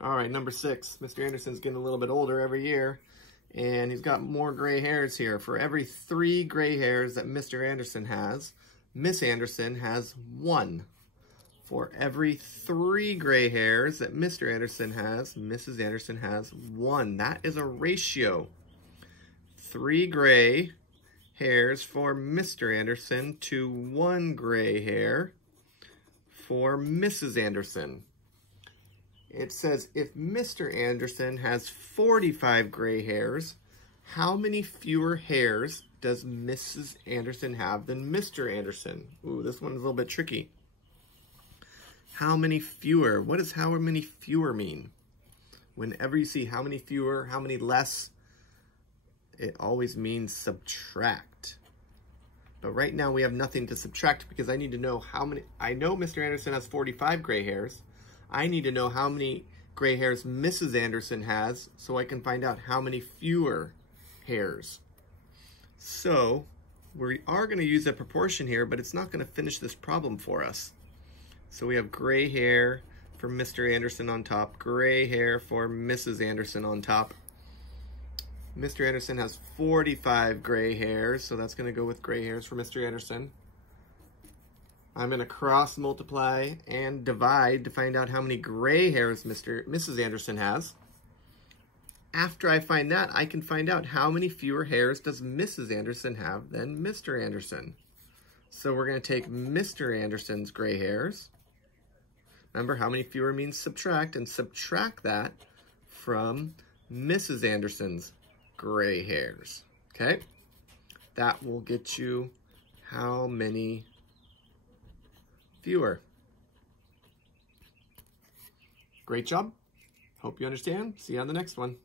All right, number 6. Mr. Anderson's getting a little bit older every year, and he's got more gray hairs here. For every 3 gray hairs that Mr. Anderson has, Miss Anderson has 1. For every 3 gray hairs that Mr. Anderson has, Mrs. Anderson has 1. That is a ratio. 3 gray hairs for Mr. Anderson to 1 gray hair for Mrs. Anderson. It says if Mr. Anderson has 45 gray hairs, how many fewer hairs does Mrs. Anderson have than Mr. Anderson? Ooh, this one's a little bit tricky. How many fewer? What does how many fewer mean? Whenever you see how many fewer, how many less, it always means subtract. But right now we have nothing to subtract because I need to know how many. I know Mr. Anderson has 45 gray hairs. I need to know how many gray hairs Mrs. Anderson has so I can find out how many fewer hairs. So we are going to use a proportion here, but it's not going to finish this problem for us. So we have gray hair for Mr. Anderson on top, gray hair for Mrs. Anderson on top. Mr. Anderson has 45 gray hairs, so that's going to go with gray hairs for Mr. Anderson. I'm going to cross multiply and divide to find out how many gray hairs Mrs. Anderson has. After I find that, I can find out how many fewer hairs does Mrs. Anderson have than Mr. Anderson. So we're going to take Mr. Anderson's gray hairs. Remember, how many fewer means subtract, and subtract that from Mrs. Anderson's gray hairs. Okay? That will get you how many fewer. Great job. Hope you understand. See you on the next one.